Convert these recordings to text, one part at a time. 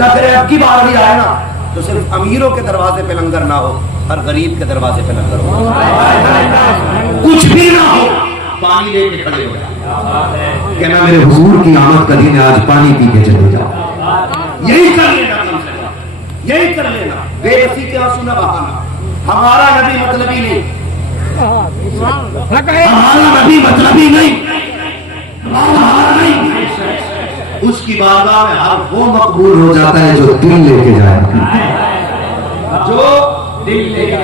اللہ کرے اب کی بار بھی آئے نا تو صرف امیروں کے دروازے پہ لنگر نہ ہو، ہر غریب کے دروازے پہ لنگر ہو، کچھ بھی نہ ہو، پانی لے کے کھڑے ہو جائے کہنا میرے حضور کی آمد کا دن ہے، آج پانی پی کے چلے جاؤ، یہی کر لینا، یہی کر لینا، بے بسی کے آنسو نہ بہانا۔ ہمارا نبی مطلبی نہیں، ہمارا نبی مطلبی نہیں، اس کی بارگاہ میں ہر وہ مقبول ہو جاتا ہے جو دل لے کے جائے، جو دل لے کے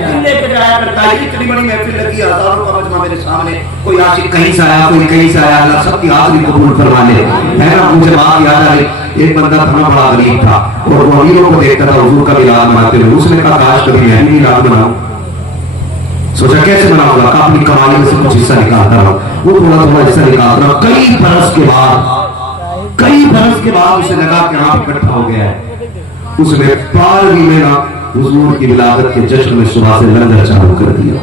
جایا کرتا ہے۔ اتنی بڑی محفل لگی، ہزاروں کا مجمع میرے سامنے، کوئی عاشق کہیں سے آیا، کوئی کہیں سے آیا، اللہ سب کی حاضری قبول فرما لے۔ میں نا مجھے بات یاد آ رہی، ایک بندہ تھا بڑا غریب تھا اور وہ امیروں کو دیکھتا تھا حضور کا میلاد مناتے ہوئے، اس نے کہا کاش کبھی میں بھی میلاد بناؤں۔ سوچا کیسے بناؤں گا، اپنی کمائی میں سے کچھ حصہ نکالتا رہا، وہ تھوڑا تھوڑا حصہ نکالتا رہا، کئی برس کے بعد اسے لگا کہ آپ اکٹھا ہو گیا ہے، اس نے پاروی میں نا حضور کی ولادت کے جشن میں صبح سے لنگر چالو کر دیا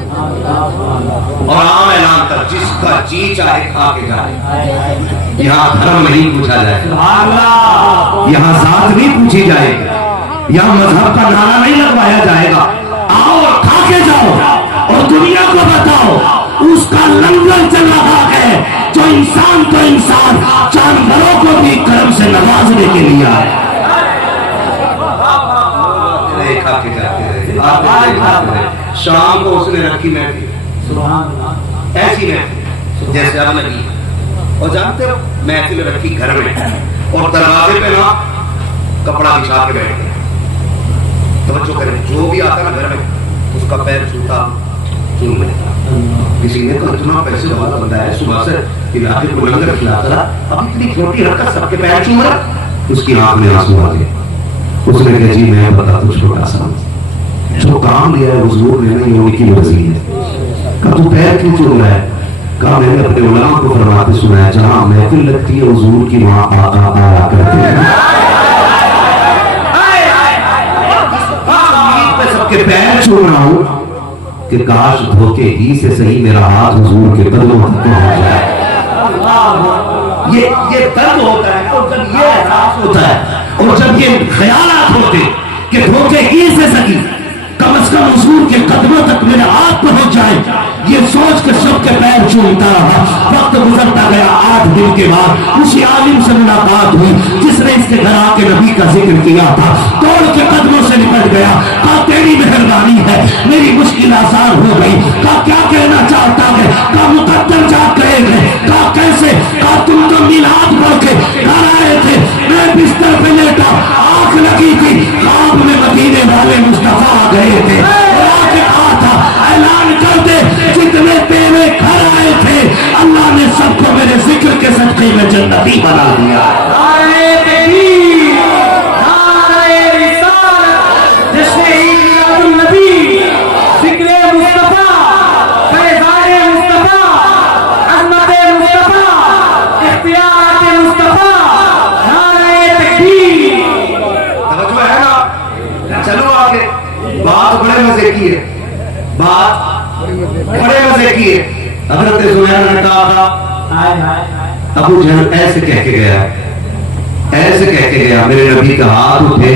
اور عام اعلان تھا جس کا جی چاہے کھا کے جائے، یہاں دھرم نہیں پوچھا جائے، یہاں ذات نہیں پوچھی جائے گی، یہاں مذہب کا نعرہ نہیں لگوایا جائے گا، آؤ اور کھا کے جاؤ اور دنیا کو بتاؤ اس کا لنگر چل رہا ہے جو انسان تو انسان جانوروں کو بھی کرم سے نوازنے کے لیے آئے۔ شام کو اس نے رکھی محفل، ایسی محفل جیسے اب لگی، اور جانتے ہو محفل رکھی گھر میں اور دروازے پہ نا کپڑا بچھا کے بیٹھ گئے۔ توجہ کریں، جو بھی آتا نا گھر میں اس کا پیر چھوٹا چوم لیتا۔ کسی نے تو اتنا پیسے والا بندہ ہے، صبح سے علاقے کو لنگر کھلاتا رہا، اب اتنی چھوٹی حرکت سب کے پیر چوم رہا، اس کی آنکھ میں آنسو آ گئے۔ اس نے کہا جی میں بتا دوں چھوٹا سا جو کام لیا ہے حضور نے نہیں، ان کی مرضی ہے۔ کہا تو پیر کیوں چوم رہا ہے؟ کہا میں نے اپنے علماء کو فرماتے سنا ہے جہاں محفل لگتی ہے حضور کی وہاں آقا آیا کرتے ہیں، سب کے پیر چوم رہا ہوں کہ کاش دھوکے ہی سے صحیح میرا ہاتھ حضور کے قدموں تک پہنچ جائے۔ یہ درد ہوتا ہے اور جب یہ احساس ہوتا ہے اور جب یہ خیالات ہوتے کہ دھوکے ہی سے صحیح کم از کم حضور کے قدموں تک میرا ہاتھ پہنچ جائے، یہ سوچ کے سب کے پیر چومتا رہا۔ وقت گزرتا گیا، 8 دن کے بعد اسی عالم سے ملاقات ہوئی جس نے اس کے گھر آ کے نبی کا ذکر کیا تھا، توڑ کے قدموں سے نکل گیا، کہا تیری مہربانی ہے میری مشکل آسان ہو گئی۔ کہا کیا کہنا چاہتا ہے؟ کہا مقدر جا کہے گئے۔ کہا کیسے؟ کہا تم تو میلاد پڑھ کے گھر آئے تھے، میں بستر پہ لیٹا، آنکھ لگی تھی، خواب میں مدینے والے مصطفیٰ آ گئے تھے اور آ کے کہا تھا اعلان کر دے جتنے تیرے گھر آئے تھے اللہ نے سب کو میرے ذکر کے صدقے میں جنتی بنا دیا۔ بات بڑے مزے کی ہے، بات بڑے مزے کی ہے۔ حضرت زبیر نے کہا تھا ابو جہل ایسے کہہ کے گیا، ایسے کہہ کے گیا، میرے نبی کا ہاتھ اٹھے۔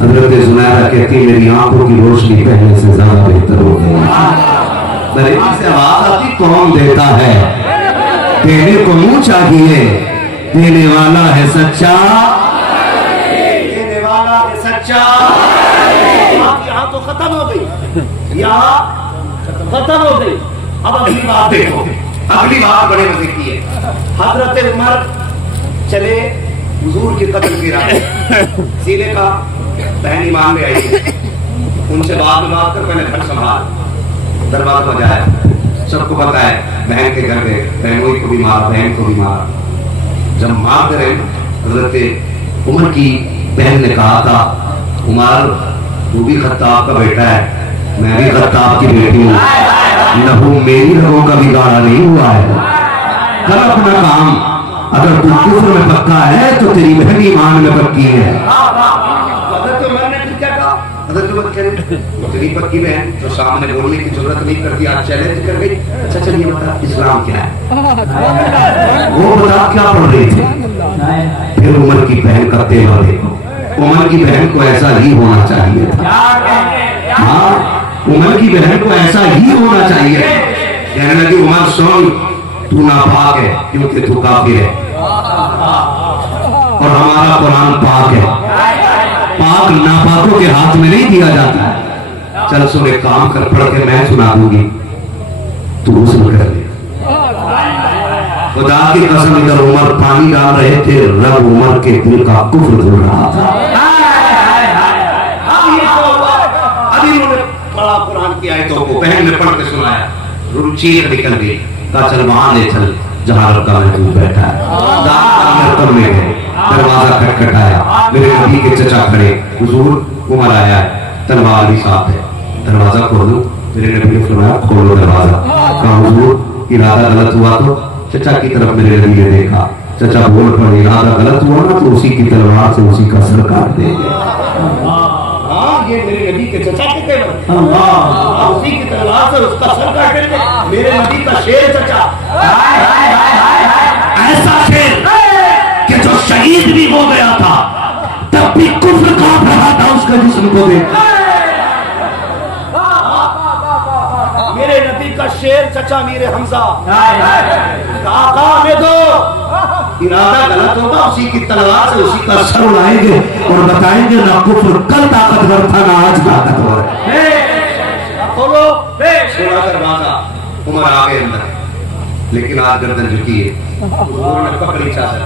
حضرت زبیر کہتی میری آنکھوں کی روشنی پہلے سے زیادہ بہتر ہو گئی۔ میرے سے آواز آتی کون دیتا ہے؟ دینے کو منہ چاہیے، دینے والا ہے سچا، دینے والا ہے سچا۔ یہاں تو ختم ہو گئی، یہاں ختم ہو گئی۔ اب اگلی بات دیکھو، اگلی بات بڑے مزے کی ہے۔ حضرت عمر چلے حضور کی قتل کی راہ، سینے کا بہن ایمان میں آئی، ان سے بعد میں بات کر میں نے گھر سنبھال، دروازہ بجایا، سب کو پتا ہے، بہن کے گھر گئے، بہنوئی کو بھی مارا، بہن کو بھی مارا۔ جب مارتے رہے حضرت عمر کی بہن نے کہا تھا عمر وہ بھی خطاب کا بیٹا ہے، میں بھی خطاب کی بیٹی ہوں، لہو میری رگوں کا بھی گاڑا نہیں ہوا ہے، کر اپنا کام، اگر تو کفر میں پکا ہے تو تیری بہن ایمان میں پکی ہے۔ حضرت عمر نے کیا کہا؟ حضرت عمر کہتے تیری پکی بہن جو سامنے بولنے کی ضرورت نہیں کرتی، آج چیلنج کر گئی، اچھا چلیے بتا اسلام کیا ہے، وہ بتا کیا پڑھ رہی تھی۔ پھر عمر کی بہن کا تیور دیکھو، عمر کی بہن کو ایسا ہی ہونا چاہیے تھا. ہاں عمر کی بہن کو ایسا ہی ہونا چاہیے. کہنے لگی عمر سن تو ناپاک ہے کیونکہ تو کافر ہے اور ہمارا قرآن پاک ہے. پاک ناپاکوں کے ہاتھ میں نہیں دیا جاتا ہے. چل سن ایک کام کر پڑھ کے میں سنا دوں گی تو غسل کر لے. خدا کی قسم ادھر عمر پانی ڈال رہے تھے رب عمر کے دل کا کفر دھل رہا تھا. ابھی انہوں نے پڑھا قرآن کی آیتوں کو بہن نے پڑھ کے سنایا چیخ نکل گئی. کہا چل وہاں لے چل جہاں رب کا محبوب بیٹھا ہے. مرتب میں گئے دروازہ کھٹکھٹایا. میرے نبی کے چچا کھڑے حضور عمر آیا ہے تلوار بھی ساتھ ہے دروازہ کھولو. میرے نبی نے فرمایا کھولو دروازہ. کہا حضور ارادہ غلط ہوا تو چچا کی طرف میرے نبی نے دیکھا. چچا بول پڑے ارادہ غلط ہوا نا تو اسی کی تلوار سے اسی کا سر کاٹ دیں گے. یہ میرے نبی کے چچا کے تیور اسی کی تلوار سے اس کا سر کاٹ دیں گے. میرے نبی کا شیر چچا ایسا شیر کہ جو شہید بھی ہو گیا تھا تب بھی کفر کاٹ رہا تھا اس کا جسم کو دیکھ. میرے نبی کا شیر چچا میرے حمزہ آقا میں دو ارادہ غلط ہوگا اسی کی تلوار سے اسی کا سر اڑائیں گے اور بتائیں گے نہ کفر کل طاقتور تھا نہ آج طاقتور ہے. کھولو سنا دروازہ. عمر آگے اندر لیکن آج گردن جھکی ہے. حضور نے پکڑی چادر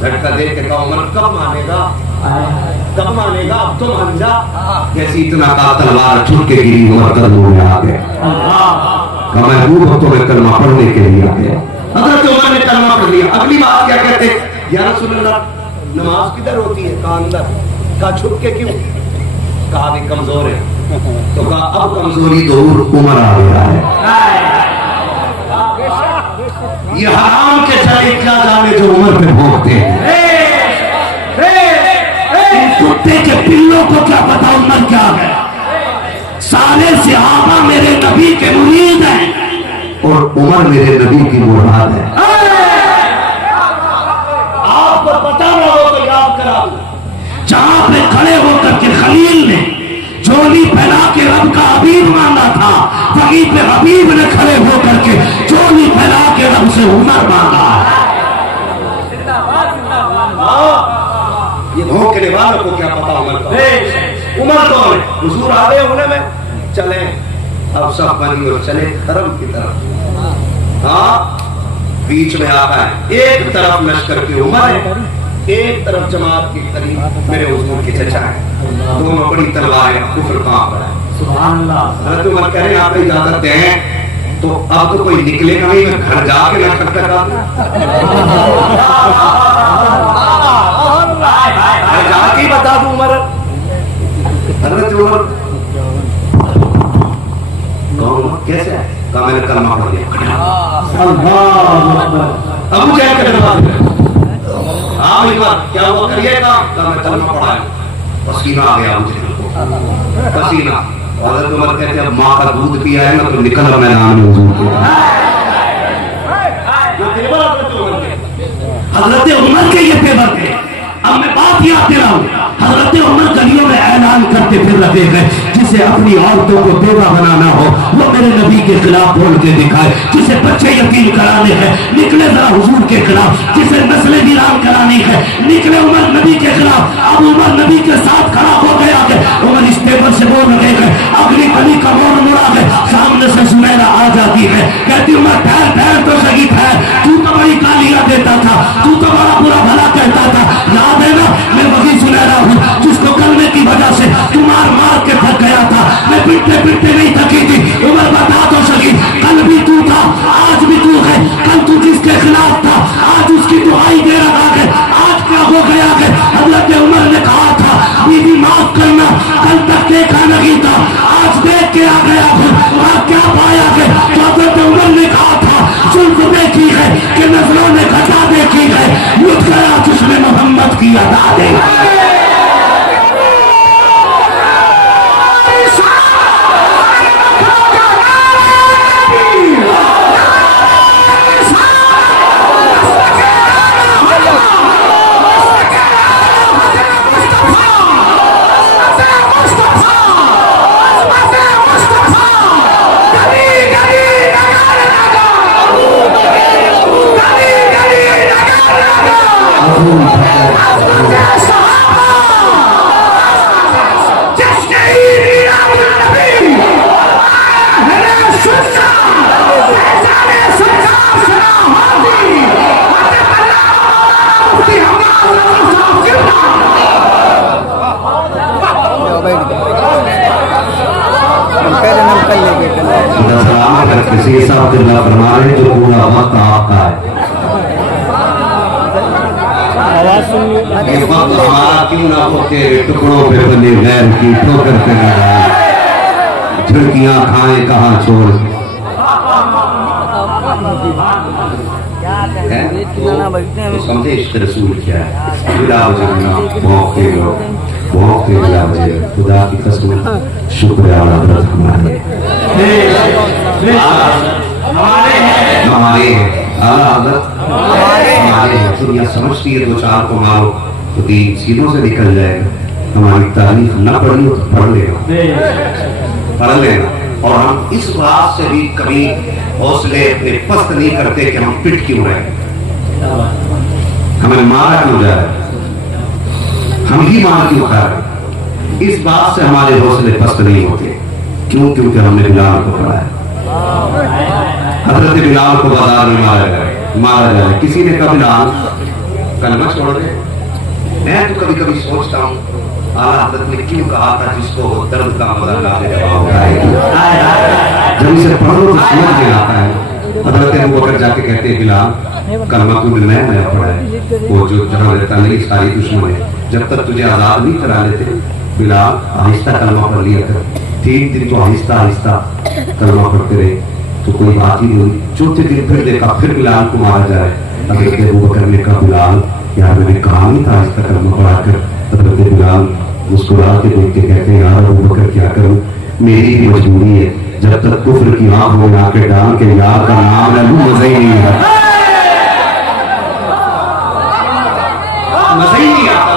جھٹکا دے کے کہا عمر کب مانے گا کب مانے گا اب تو مان جا. جیسی اتنا کا تلوار چھوٹ کے گری عمر قدموں میں آ گئے. کہ محبوب ہو تو میں کلمہ پڑھنے کے لیے آ گیا. حضرت عمر نے کلمہ پڑھ لیا. اگلی بات کیا کہتے یا رسول اللہ نماز کدھر ہوتی ہے؟ کہا اندر. کہا چھپ کے کیوں؟ کہا بھی کمزور ہے. تو کہا اب کمزوری دور عمر آ گیا ہے. یہ حرام کے چلے کیا جانے جو عمر پہ بھونکتے ہیں. کتے کے پلوں کو کیا پتا عمر کیا ہے. سارے صحابہ میرے نبی کے مرید ہیں اور عمر میرے نبی کی مراد ہے. آپ کو پتا نہ ہو تو یاد کرا دوں. جہاں پہ کھڑے ہو کر کے خلیل نے چولی پھیلا کے رب کا حبیب مانگا تھا وہیں پہ حبیب نے کھڑے ہو کر کے چولی پھیلا کے رب سے عمر مانگا. یہ دھوکنے والوں کو کیا پتا عمر کا. عمر کون ہے؟ حضور آ گئے ہونے میں چلیں اب سب بنی اور چلے حرم کی طرف. ہاں بیچ میں آتا ہے ایک طرف لشکر کی عمر ہے ایک طرف جماعت کی قریب میرے حضور کے چچا ہے. دونوں بڑی تلواریں کفر کام پر ہے. سبحان اللہ. حضرت عمر کہہ رہے ہیں آپ اجازت دیں تو اب تو کوئی نکلے گا نہیں میں گھر جا کے نہ کھٹکھٹا جا کے بتا دوں عمر. حضرت عمر کیسے ہے؟ کہا میں نے کلمہ پڑھ لیا. ابو جہل کا جواب ہاں عمر کیا ہوا کریے گا؟ کہا میں کلمہ پڑھا ہے. پسینہ آ گیا ابو جہل کو پسینہ. حضرت عمر کہتے ہیں ماں کا دودھ پیا ہے نا تو نکل میدان میں حضور کے. حضرت عمر کے یہ پیور تھے. اب میں بات یاد دے رہا ہوں. حضرت عمر گلیوں میں اعلان کرتے پھر رہے ہیں جسے اپنی عورتوں کو بیوہ بنانا ہو وہ میرے نبی کے خلاف بول کے دکھائے. جسے بچے یتیم کرانے ہیں نکلے ذرا حضور کے خلاف. جسے نسلیں ویران کرانی ہے نکلے عمر نبی کے خلاف. اب عمر نبی کے ساتھ کھڑا ہو گیا ہے. عمر اس ٹیبل سے بول رہے ہیں اگلی گلی کا موڑ مڑا ہے. سامنے سے سمیرہ آ جاتی ہے کہتی عمر ٹھہر ٹھہر تو صحیح ٹھہر. تو بڑی گالیاں دیتا تھا تو بڑا برا بھلا کہتا تھا. یاد ہے نا میں وہی سمیرہ ہوں جس کو کلمے کی وجہ سے تو مار مار کے تھک گیا تھا. میں پٹتے پٹتے نہیں تھکی تھی. عمر بتا تو سکی کل بھی تو تھا آج بھی تو ہے. کل تو جس کے خلاف تھا آج اس کی دعائی دے رہا ہے. آج کیا ہو گیا ہے؟ حضرت عمر نے کہا تھا بیوی معاف کرنا کل تک دیکھا نہیں تھا آج دیکھ کے آ گیا ہے. وہاں کیا پایا ہے؟ تو حضرت عمر نے کہا تھا ظلم دیکھی ہے کہ نظروں نے گھٹا دیکھی ہے. مجھ گیا جس میں محمد کی ادا دے. یہ وقت ہمارا کیوں نہ ہو تیرے ٹکڑوں پہ بنے غیر کی ٹھوکر پہ لگا جھڑکیاں کھائیں کہاں چھوڑ تو سمجھے عشق رسول کیا ہے بلا وجہ موقع لو موقع بلا وجہ خدا کی قسم شکر ہے حضرت ہمارے ہمارے اعلیٰ حضرت ہمارے دنیا سمجھتی ہے دو چار کو مارو تو دین سینوں سے نکل جائے گا ہماری تاریخ نہ پڑھی ہو تو پڑھ لینا اور ہم اس بات سے بھی کبھی حوصلے اپنے پست نہیں کرتے کہ ہم پٹ کیوں رہے ہمیں مارا کیوں جائے ہم ہی مار کیوں کھا رہے اس بات سے ہمارے حوصلے پست نہیں ہوتے کیوں کیونکہ ہم نے بلال کو پڑھا ہے حضرت بلال کو بازار میں مارا جائے کسی نے کہا بلال کلمہ چھوڑ دے میں تو کبھی کبھی سوچتا ہوں اعلیٰ حضرت نے کیوں کہا تھا جس کو درد کا مزہ لا لے جب اسے پڑھو تو سمجھ میں آتا ہے حضرت ابو بکر جا کے کہتے ہیں بلال کلمہ تو نیا نیا پڑھا ہے وہ جو جہاں رہتا نہیں ساری دشمن ہے جب تک تجھے آزاد نہیں کرا لیتے بلال آہستہ کلمہ پڑھ لیا کر 3 دن تو آہستہ آہستہ کلمہ پڑھتے رہے تو کوئی بات ہی نہیں چوتھے دن پھر دیکھا پھر بلال کو مارا جائے حضرت ابو بکر نے کہا بلال یار میں نے کہا نہیں تھا آہستہ کلمہ پڑھا کر حضرت بلال مسکرا کے دیکھ کے کہتے ہیں یار ابو بکر کیا کروں میری بھی مجبوری ہے جب تک کفر کی آنکھ میں آ کے ڈال کے یار کا نام لے لوں مزہ ہی نہیں ہے مزہ ہی نہیں آتا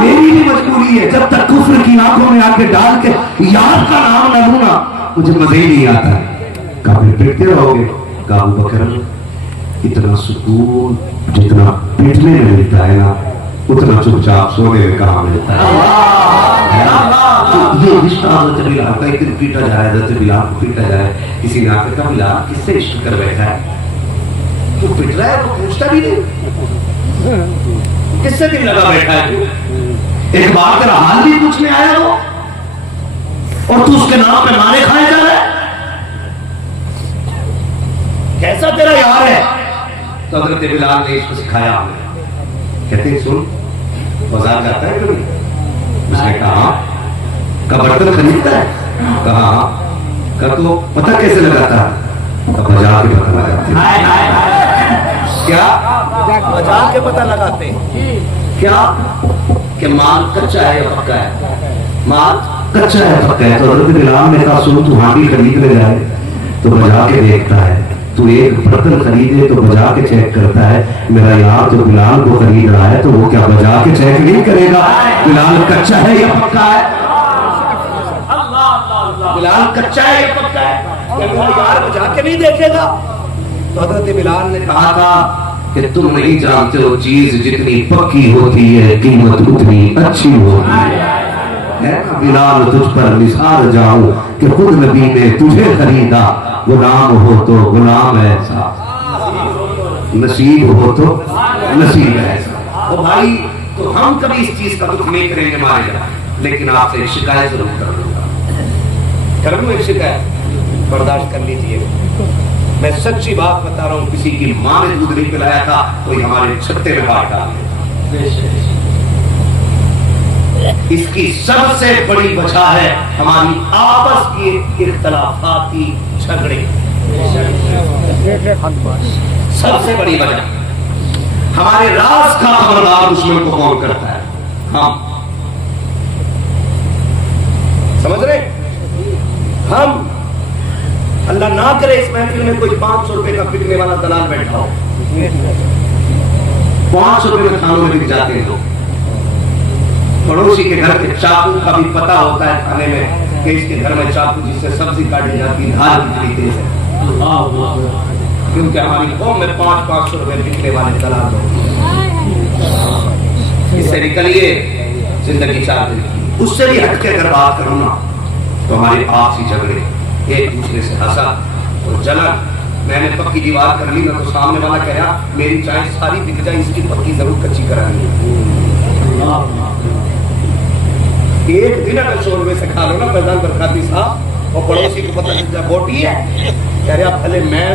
میری بھی مجبوری ہے جب تک کفر کی آنکھوں میں آ کے ڈال کے یار کا نام نہ لوں نا مجھے مزہ ہی نہیں آتا کافی پھرتے رہو گے کہا ابو بکر اتنا سکون جتنا پیٹنے میں ملتا ہے نا اتنا چپ چاپ سونے میں کہاں ملتا ہے یہ رشتہ حضرت بلال کا ایک دن پیٹا جائے حضرت بلال کو پیٹا جائے کسی نے آ کے کہا بلال کس سے عشق کر بیٹھا ہے تو پیٹ رہا ہے وہ پوچھتا بھی نہیں کس سے دل لگا بیٹھا ہے ایک بار تیرا حال بھی پوچھنے آیا وہ اور تو اس کے نام پہ مانے کھائے جا رہا ہے کیسا تیرا یار ہے تو حضرت بلال نے اس کو سکھایا کہتے ہیں سن بازار جاتا ہے کبھی اس نے کہا برتن خریدتا ہے کہا تو پتہ کیسے لگاتا ہے بجا کے پتہ لگاتے کیا بجا کے پتہ لگاتے کیا کہ مال کچا ہے یا پکا ہے مال کچا ہے پکا ہے تو حضرت بلال نے کہا سن تو ہانڈی خرید لے جائے تو بجا کے دیکھتا ہے تو ایک برتن خریدے تو بجا کے چیک کرتا ہے میرا یار تو بلال کو خرید رہا ہے تو وہ کیا بجا کے چیک نہیں کرے گا بلال کچا ہے یا پکا ہے بلال کچا ہے یا پکا ہے میرا یار بجا کے نہیں دیکھے گا تو حضرت بلال نے کہا تھا کہ تم نہیں جانتے ہو چیز جتنی پکی ہوتی ہے قیمت اتنی اچھی ہوتی ہے بلال تجھ پر نثار جاؤں کہ خود نبی نے تجھے خریدا غلام ہو تو غلام ایسا نصیب ہو تو نصیب ایسا تو بھائی تو ہم کبھی اس چیز کا دکھ نہیں کریں گے مارے گا لیکن آپ سے ایک شکایت ضرور کر لوں گا کر لوں ایک شکایت برداشت کر لیجیے میں سچی بات بتا رہا ہوں کسی کی ماں نے دودھ نہیں پلایا تھا کوئی ہمارے چھتے میں بات ڈال اس کی سب سے بڑی وجہ ہے ہماری آپس کی اختلافاتی جھگڑے سب سے بڑی وجہ ہمارے راز کا خبردار دشمن کو کون کرتا ہے ہم سمجھ رہے ہم اللہ نہ کرے اس محفل میں کوئی 500 روپے کا بکنے والا دلال بیٹھا ہو 500 روپے میں کھانوں میں بک جاتے ہیں لوگ پڑوسی کے گھر کے چاقو کا بھی پتہ ہوتا ہے کھانے میں کہ اس کے گھر میں چاقو جس سے سبزی کاٹی جاتی ہے دھار کتنی تیز ہے کیونکہ ہماری قوم میں 500 روپے بکنے والے دلال اس سے نکلیے زندگی چاہتے اس سے بھی ہٹ کے اگر بات کروں نا تو ہمارے آپسی جھگڑے ایک دوسرے سے ہنسا اور جلن میں نے پکی دیوار کر لی تو سامنے والا کہہ رہا میری چائے ساری بک جائے اس کی پکی ضرور کچی کرانی ایک دن اگر شوربے سے کھا لو نا فیضان برکاتی صاحب اور پڑوسی کو پتہ چل جائے بوٹی ہے کہہ رہا پہلے میں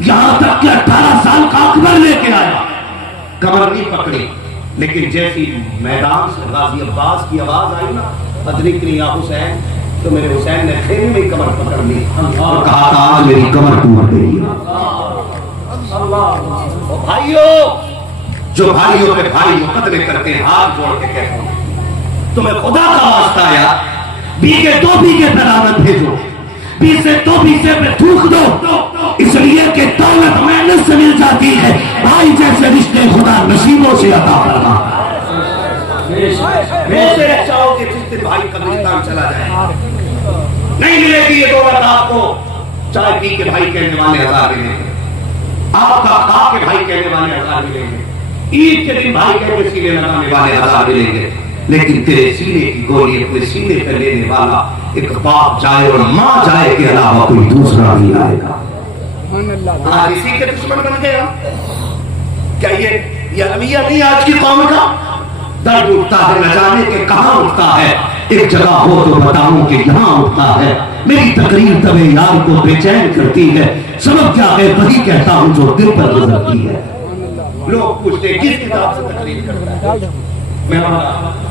یہاں تک کہ 18 سال کا اکبر لے کے آیا، کمر نہیں پکڑی، لیکن جیسی میدان سے غازی عباس کی آواز آئی نا، ادرکنی یا حسین، تو میرے حسین نے خیمے میں کمر پکڑ لی اور کہا تھا آج میری کمر ٹوٹ گئی۔ بھائیو، جو بھائیوں پہ بھائی مقدمے کرتے ہیں، ہاتھ جوڑ کے کہتا ہوں تمہیں خدا کا واسطہ آیا، بیگے 2 بیگے پہ دعوت بھیجو، 20 سے 2 بیسے پہ تھوک دو، اس لیے کہ دولت محنت سے مل جاتی ہے، بھائی جیسے رشتے خدا نصیبوں سے عطا فرما۔ میرے چاہو کہ جس دن بھائی قبرستان چلا جائے نہیں ملے گی یہ دولت آپ کو، چائے پی کے بھائی کہنے والے 1000 ملیں گے، آپ کا کھا کے بھائی کہنے والے 1000 ملیں گے، عید کے دن بھائی کہہ کے سینے لگانے والے 1000 ملیں گے، لیکن تیرے سینے کی گولی اپنے سینے پہ لینے والا ایک باپ جائے اور ماں جائے کے علاوہ کوئی دوسرا نہیں آئے گا۔ آج اسی کے دشمن بن گیا کیا؟ یہ المیہ نہیں آج کی قوم کا؟ درد اٹھتا ہے نہ جانے کہ کہاں اٹھتا ہے، ایک جگہ ہو تو بتاؤں کہ یہاں اٹھتا ہے، میری تقریر تمہیں یار کو بے چین کرتی ہے، سبب کیا ہے وہی کہتا ہوں جو دل پر گزرتی ہے۔ لوگ پوچھتے کس کتاب سے تقریر کرتا ہے؟ میں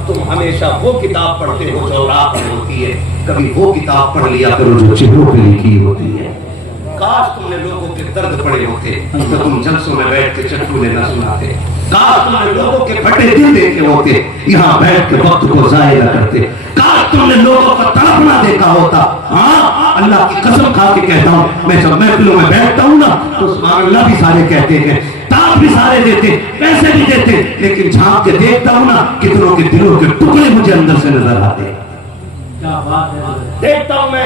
تم ہمیشہ وہ کتاب پڑھتے ہو جو رات میں ہوتی ہے، کبھی وہ کتاب پڑھ لیا کرو جو چہروں پہ لکھی ہوتی ہے۔ کاش تم نے لوگوں کے درد پڑے ہوتے تو تم جلسوں میں بیٹھ کے چٹکولے نہ سناتے، کاش تم نے لوگوں کے پھٹے دل دیکھے ہوتے یہاں بیٹھ کے وقت کو ضائع نہ کرتے، کاش تم نے لوگوں کا تڑپنا دیکھا ہوتا۔ ہاں اللہ کی قسم کھا کے کہتا ہوں، میں جب محفلوں میں بیٹھتا ہوں نا تو سبحان اللہ بھی سارے کہتے ہیں، تاج بھی سارے دیتے، پیسے بھی دیتے، لیکن جھانک کے دیکھتا ہوں نا کتنوں کے دلوں کے ٹکڑے مجھے اندر سے نظر آتے، دیکھتا ہوں میں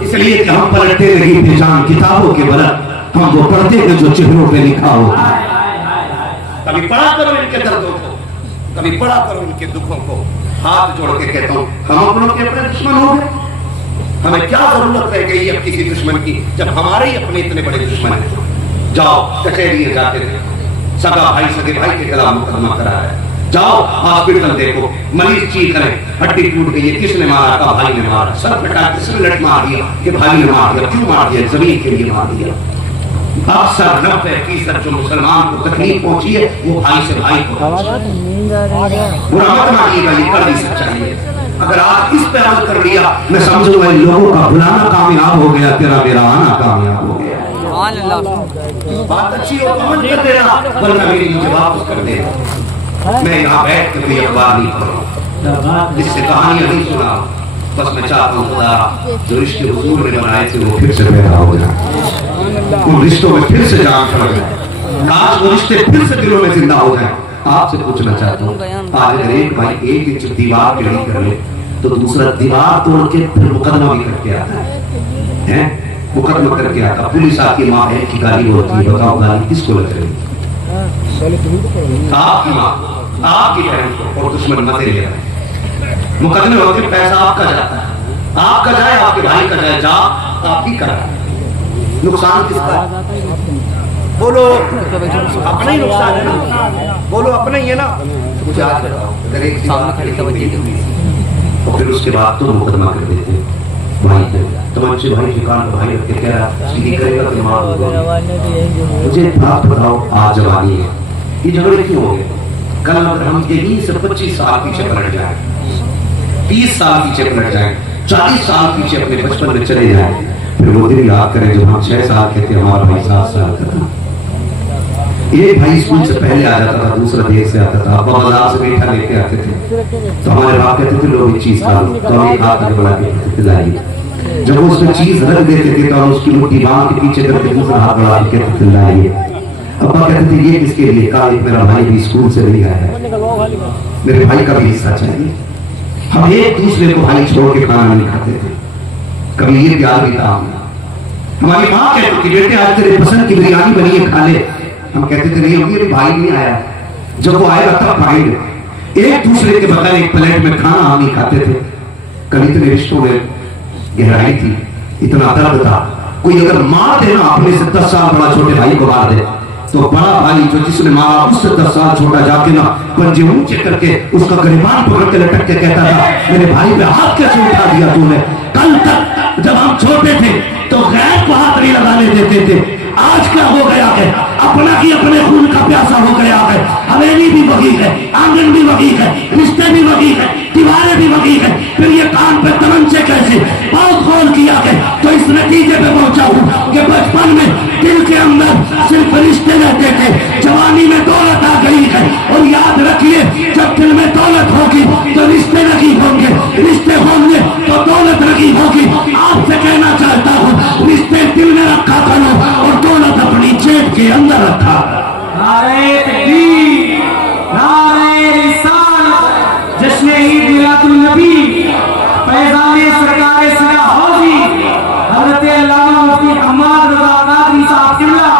اس لیے کہ ہم پلٹتے نہیں پہچان کتابوں کے برق، ہم وہ پڑھتے ہیں جو چہروں پہ لکھا ہوتا ہے۔ کبھی پڑھا کرو ان کے دردوں کو، کبھی پڑھا کرو ان کے دکھوں کو، ہاتھ جوڑ کے کہتا ہوں ہم اپنوں کے اپنے دشمن ہو گئے، ہمیں کیا ضرورت رہ گئی اب کسی دشمن کی جب ہمارے ہی اپنے اتنے بڑے دشمن ہیں۔ جاؤ کچہری جاتے رہے، سگا بھائی سگے بھائی کے خلاف مقدمہ کرا ہے، جاؤ ہاسپٹل دیکھو، مریض چیخ کرے ہڈی ٹوٹ گئی ہے، کس نے مارا؟ کا بھائی نے مارا، سر پھٹا کس نے لٹ مار دیا؟ کہ بھائی نے مار دیا۔ کیوں مار دیا؟ زمین کے لیے مار دیا۔ اکثر 90% جو مسلمان کو تکلیف پہنچی ہے وہ بھائی سے بھائی کو برا مت مانیے گا، یہ کڑوی سچائی ہے۔ اگر آپ اس پہ عمل کر لیا میں سمجھوں گا ان لوگوں کا بلانا کامیاب ہو گیا، تیرا میرا آنا کامیاب ہو گیا۔ بات اچھی ہو تو عمل کر دینا، ورنہ میری مجھے واپس کر دینا۔ میں یہاں بیٹھ کے کوئی اخبار نہیں پڑھ رہا ہوں، اس سے کہانیاں نہیں سنا، بس میں چاہتا ہوں خدا جو رشتے حضور نے بنائے تھے وہ پھر سے پیدا ہو جائیں، ان رشتوں میں پھر سے جان پڑ جائے، کاش وہ رشتے پھر سے دلوں میں زندہ ہو جائیں۔ آپ سے پوچھنا چاہتا ہوں آج اگر ایک بھائی ایک انچ دیوار کھڑی کر لے تو دوسرا دیوار توڑ کے پھر مقدمہ بھی کر کے آتا ہے، مقدمہ کر کے آتا، پولیس آتی ہے، ماں بہن کی گالی ہوتی ہے، بتاؤ گالی کس کو لگ رہی ہے؟ آپ کی ماں آپ کی بہن کو، اور دشمن متے لے رہے ہیں، مقدمے ہوتے پیسہ آپ کا جاتا ہے، آپ کا جائے آپ کے بھائی کا جائے، جا آپ ہی کرا، نقصان کس کا ہے؟ بولو اپنا ہی نقصان ہے نا، بولو اپنا ہی ہے نا۔ مجھے آج بتاؤ اگر ایک اور پھر اس کے بعد تو مقدمہ کر دیتے بھائی پہ، تمہارے بھائی کی کان بھائی رکھ کے کہہ رہا سیدھی کرے گا تو مار ہوگا۔ مجھے بات بتاؤ آج جوانی ہے، یہ جھگڑے کیوں ہو گئے؟ کل اگر ہم یہیں سے 25 سال پیچھے پلٹ جائیں، 30 سال پیچھے پلٹ جائیں، 40 سال پیچھے اپنے بچپن میں چلے جائیں، پھر وہ دن یاد کریں جب ہم 6 سال کے تھے، ہمارا بھائی 7 سال کا تھا، ایک بھائی اسکول سے پہلے آ جاتا تھا، دوسرا دیر سے آتا تھا، ابا بازار سے میٹھا لے کے آتے تھے تو ہمارے باپ کہتے تھے لو یہ چیز کھاؤ، تو ہم ایک ہاتھ میں بڑھا کے کہتے تھے لائیے، جب وہ اس میں چیز رکھ دیتے تھے تو ہم اس کی مٹھی باندھ کے پیچھے کر کے دوسرا ہاتھ بڑھا کے کہتے تھے لائیے، ابا کہتے تھے یہ کس کے لیے؟ کہا ایک میرا بھائی بھی اسکول سے نہیں آیا ہے، میرے بھائی کا بھی حصہ چاہیے۔ ہم ایک دوسرے کو بھائی چھوڑ کے کھانا نہیں کھاتے تھے، کبھی یہ پیار بھی تھا۔ ہماری ماں کہتی تھی بیٹے آج تیرے پسند کی بریانی بنی ہے کھا لے، ہم کہتے تھے نہیں ابھی بھائی نہیں آیا، جب وہ آئے گا تب کھائیں گے۔ ایک دوسرے کے بغیر ایک پلیٹ میں کھانا ہم نہیں کھاتے تھے۔ کبھی اتنے رشتوں میں گہرائی تھی، اتنا درد تھا، کوئی اگر مار دے نا اپنے سے 10 سال بڑا چھوٹے بھائی کو مار دے تو بڑا بھائی جو جس نے مارا اس سے 10 سال چھوٹا جا کے نا پنجے اونچے کر کے اس کا گریبان پکڑ کے لٹک کے کہتا تھا میرے بھائی پہ ہاتھ کیسے اٹھا دیا تو نے؟ کل تک جب ہم چھوٹے تھے تو غیر کو ہاتھ نہیں لگانے دیتے تھے، آج کیا ہو گیا ہے؟ اپنا کی اپنے خون کا پیاسا ہو گیا ہے. حویلی بھی وہی ہے, آنگن بھی وہی ہے, رشتے بھی وہی ہے, دیواریں بھی وہی ہے. پھر یہ کان پہ تمنچے کیسے؟ بہت غور کیا ہے تو اس نتیجے پہ پہنچا ہوں کہ بچپن میں دل کے اندر صرف رشتے رہتے تھے, جوانی میں دولت آ گئی ہے. اور یاد رکھیے جب دل میں دولت ہوگی تو رشتے رقیب ہوں گے, رشتے ہوں گے تو دولت رقیب ہوگی. آپ سے کہنا چاہتا ہوں رشتے دل میں رکھا کرو اور دولت اپنی جیب کے اندر رکھا. نعرہ تکبیر, نعرہ رسالت, جشن عید میلاد النبی, فیضان سرکار سیدہ حوضی حضرت علامہ مفتی حماد رضا قادری صاحب قبلہ.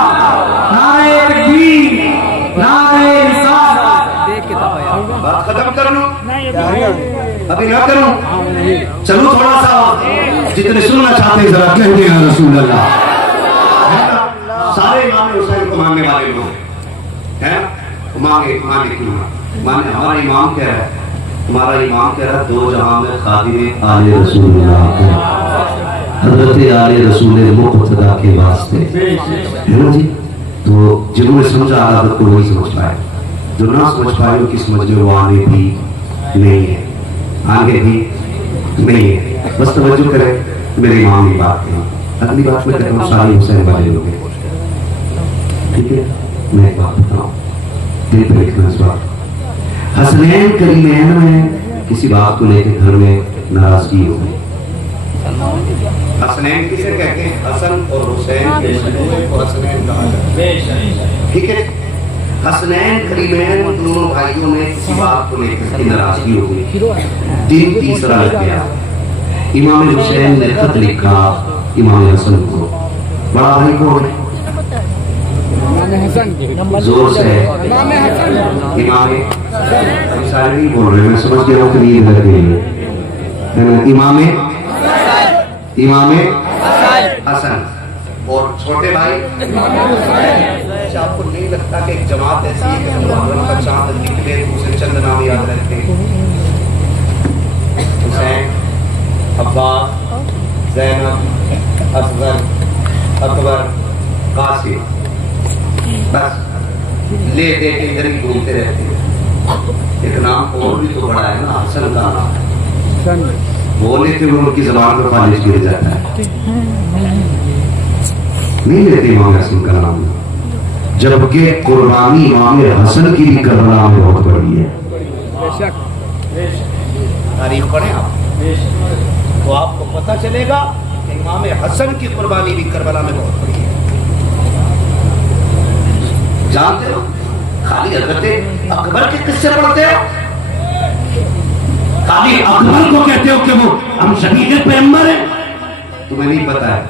نعرہ تکبیر, نعرہ رسالت. بات ختم کر لوں ابھی نہ کروں؟ چلو تھوڑا سا جتنے سننا چاہتے ہیں ذرا کہہ دیں یا رسول اللہ. سارے امام حسین کو ماننے والے لوگ ہیں, مانے کیوں؟ مانے ہمارا امام کہہ رہا ہے, ہمارا امام کہہ رہا ہے دو جہاں میں خادم آل رسول اللہ, حضرت آل رسول مقتدیٰ کے واسطے ہے نا جی. تو جنہوں نے سمجھا عادت کو وہی سمجھ پائے, جو نہ سمجھ پائے ان کی سمجھ میں وہ آگے بھی نہیں ہے, آگے بھی نہیں ہے. بس توجہ کریں, میرے امام کی بات کہیں. اگلی بات میں کہتا ہوں سارے حسین والے لوگ ہیں, ٹھیک ہے. میں ایک بات بتاؤں, دل پہ لکھنا اس بات. حسنین کریمین میں کسی بات کو لے کے گھر میں ناراضگی ہو گئی. حسنین کسے کہتے ہیں؟ حسن اور حسین کے مجموعے کو حسنین کہا جاتا ہے, ٹھیک ہے. حسنین کریمین دونوں بھائیوں میں کسی بات کو لے کر ناراضگی ہو گئی. دن تیسرا لگ گیا. امام حسین نے خط لکھا امام حسن کو, بڑا بھائی کو زور سے امام سارے نہیں بول رہے, میں سمجھ گیا ہوں کہ نیند لگ گئی ہے. امام حسن اور چھوٹے بھائی. آپ کو نہیں لگتا کہ ایک جماعت ایسی ہے کہ محرم کا چاند نکلے تو اسے چند نام یاد رکھتے ہیں؟ حسین, عباس, زینب, اصغر, اکبر, قاسم, بس لے دے کے ادھر ہی گھومتے رہتے ہیں. ایک نام اور بھی تو بڑا ہے نا, حسن کا نام. وہ لیتے ہوئے ان کی زبان پر فالج گر جاتا ہے, نہیں لیتے امام حسن کا نام, جبکہ قربانی امام حسن کی بھی کربلا میں بہت بڑی ہے. تاریخ پڑھیں آپ تو آپ کو پتہ چلے گا کہ امام حسن کی قربانی بھی کربلا میں بہت بڑی ہے. جانتے ہو خالی حضرت اکبر کے قصے پڑھتے ہو, خالی اکبر کو کہتے ہو کہ وہ ہم شفیع پیغمبر ہیں. تمہیں نہیں پتا ہے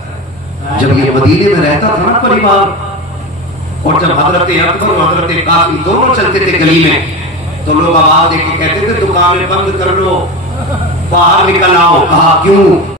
جب یہ مدینے میں رہتا تھا نا پریوار, اور جب حضرت اکبر اور حضرت قاسم دونوں چلتے تھے گلی میں تو لوگ آواز دے کے کہتے تھے دکانیں بند کر لو, باہر نکل آؤ. کہا کیوں؟